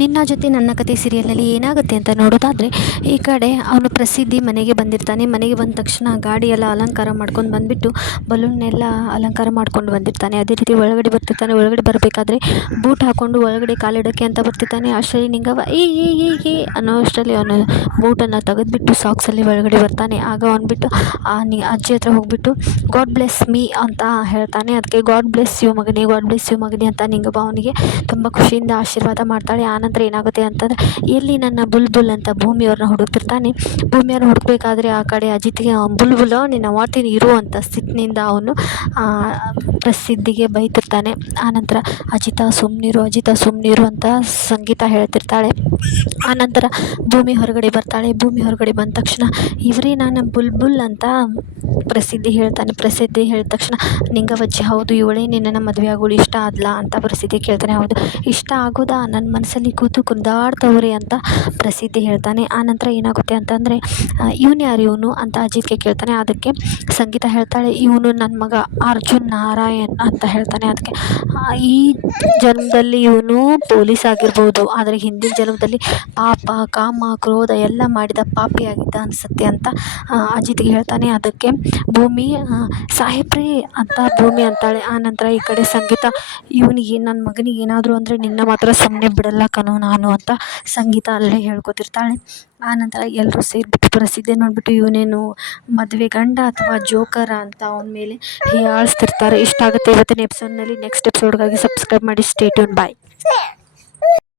ನಿನ್ನ ಜೊತೆ ನನ್ನ ಕತೆ ಸೀರಿಯಲ್ನಲ್ಲಿ ಏನಾಗುತ್ತೆ ಅಂತ ನೋಡೋದಾದರೆ, ಈ ಕಡೆ ಅವನು ಪ್ರಸಿದ್ಧಿ ಮನೆಗೆ ಬಂದಿರ್ತಾನೆ. ಮನೆಗೆ ಬಂದ ತಕ್ಷಣ ಗಾಡಿ ಎಲ್ಲ ಅಲಂಕಾರ ಮಾಡ್ಕೊಂಡು ಬಂದುಬಿಟ್ಟು ಬಲೂನ್ನೆಲ್ಲ ಅಲಂಕಾರ ಮಾಡ್ಕೊಂಡು ಬಂದಿರ್ತಾನೆ. ಅದೇ ರೀತಿ ಒಳಗಡೆ ಬರ್ತಿರ್ತಾನೆ. ಒಳಗಡೆ ಬರಬೇಕಾದ್ರೆ ಬೂಟ್ ಹಾಕ್ಕೊಂಡು ಒಳಗಡೆ ಕಾಲಿಡೋಕ್ಕೆ ಅಂತ ಬರ್ತಿರ್ತಾನೆ. ಅಷ್ಟರಲ್ಲಿ ನಿಂಗವ್ವ ಏ ಅನ್ನೋ ಅಷ್ಟರಲ್ಲಿ ಅವನು ಬೂಟನ್ನು ತೆಗೆದುಬಿಟ್ಟು ಸಾಕ್ಸಲ್ಲಿ ಒಳಗಡೆ ಬರ್ತಾನೆ. ಆಗ ಅಂದ್ಬಿಟ್ಟು ಅಜ್ಜಿ ಹತ್ರ ಹೋಗ್ಬಿಟ್ಟು ಗಾಡ್ ಬ್ಲೆಸ್ ಮೀ ಅಂತ ಹೇಳ್ತಾನೆ. ಅದಕ್ಕೆ ಗಾಡ್ ಬ್ಲೆಸ್ ಯು ಮಗನೇ, ಗಾಡ್ ಬ್ಲೆಸ್ ಯು ಮಗನೇ ಅಂತ ನಿಂಗವ್ವ ಅವನಿಗೆ ತುಂಬ ಖುಷಿಯಿಂದ ಆಶೀರ್ವಾದ ಮಾಡ್ತಾಳೆ. ಆನಂತರ ಏನಾಗುತ್ತೆ ಅಂತಂದರೆ, ಎಲ್ಲಿ ನನ್ನ ಬುಲ್ಬುಲ್ ಅಂತ ಭೂಮಿಯವ್ರನ್ನ ಹುಡುಕ್ತಿರ್ತಾನೆ. ಭೂಮಿಯವ್ರನ್ನ ಹುಡುಕಬೇಕಾದ್ರೆ ಆ ಕಡೆ ಅಜಿತ್ಗೆ ಬುಲ್ಬುಲ್ ನಿನ್ನ ಮಾಡ್ತೀನಿ ಇರು ಅಂತ ಸಿಟ್ಟಿನಿಂದ ಅವನು ಪ್ರಸಿದ್ಧಿಗೆ ಬೈತಿರ್ತಾನೆ. ಆನಂತರ ಅಜಿತ ಸುಮ್ಮನಿರು ಅಂತ ಸಂಗೀತ ಹೇಳ್ತಿರ್ತಾಳೆ. ಆನಂತರ ಭೂಮಿ ಹೊರಗಡೆ ಬರ್ತಾಳೆ. ಭೂಮಿ ಹೊರಗಡೆ ಬಂದ ತಕ್ಷಣ ಇವರೇ ನಾನು ಬುಲ್ಬುಲ್ ಅಂತ ಪ್ರಸಿದ್ಧಿ ಹೇಳ್ತಾನೆ. ಪ್ರಸಿದ್ಧಿ ಹೇಳಿದ ತಕ್ಷಣ ನಿಂಗವಜ್ಜಿ ಹೌದು ಇವಳೇ ನಿನ್ನನ್ನು ಮದುವೆ ಆಗೋಳು ಇಷ್ಟ ಆದ್ಲ ಅಂತ ಪ್ರಸಿದ್ಧಿ ಕೇಳ್ತಾನೆ. ಹೌದು ಇಷ್ಟ ಆಗೋದಾ, ನನ್ನ ಮನಸ್ಸಲ್ಲಿ ಕೂತು ಕುಂದಾಡ್ತವ್ರೆ ಅಂತ ಪ್ರಸಿದ್ಧಿ ಹೇಳ್ತಾನೆ. ಆನಂತರ ಏನಾಗುತ್ತೆ ಅಂತಂದರೆ, ಇವನು ಯಾರು ಇವನು ಅಂತ ಅಜಿತ್ಗೆ ಕೇಳ್ತಾನೆ. ಅದಕ್ಕೆ ಸಂಗೀತ ಹೇಳ್ತಾಳೆ, ಇವನು ನನ್ನ ಮಗ ಅರ್ಜುನ್ ನಾರಾಯಣ್ ಅಂತ ಹೇಳ್ತಾನೆ. ಅದಕ್ಕೆ ಈ ಜನ್ಮದಲ್ಲಿ ಇವನು ಪೊಲೀಸ್ ಆಗಿರ್ಬೋದು, ಆದರೆ ಹಿಂದಿನ ಜನ್ಮದಲ್ಲಿ ಪಾಪ ಕಾಮ ಕ್ರೋಧ ಎಲ್ಲ ಮಾಡಿದ ಪಾಪಿಯಾಗಿದ್ದ ಅನಿಸುತ್ತೆ ಅಂತ ಅಜಿತ್ಗೆ ಹೇಳ್ತಾನೆ. ಅದಕ್ಕೆ ಭೂಮಿ ಸಾಹೇಬ್ರೇ ಅಂತ ಭೂಮಿ ಅಂತಾಳೆ. ಆನಂತರ ಈ ಕಡೆ ಸಂಗೀತ ಇವನಿಗೆ ನನ್ನ ಮಗನಿಗೆ ಏನಾದರೂ ಅಂದರೆ ನಿನ್ನ ಮಾತ್ರ ಸುಮ್ಮನೆ ಬಿಡಲ್ಲ ಕಣೋ ನಾನು ಅಂತ ಸಂಗೀತ ಅಲ್ಲೇ ಹೇಳ್ಕೊತಿರ್ತಾಳೆ. ಆನಂತರ ಎಲ್ಲರೂ ಸೇರಿಬಿಟ್ಟು ಪ್ರಸಿದ್ಧಿ ನೋಡಿಬಿಟ್ಟು ಇವನೇನು ಮದುವೆ ಗಂಡ ಅಥವಾ ಜೋಕರ ಅಂತ ಅವನ ಮೇಲೆ ಹೀಯಾಳಿಸ್ತಿರ್ತಾರೆ. ಇಷ್ಟ ಆಗುತ್ತೆ ಇವತ್ತಿನ ಎಪಿಸೋಡ್ನಲ್ಲಿ. ನೆಕ್ಸ್ಟ್ ಎಪಿಸೋಡ್ಗಾಗಿ ಸಬ್ಸ್ಕ್ರೈಬ್ ಮಾಡಿ. Stay tune. ಬಾಯ್.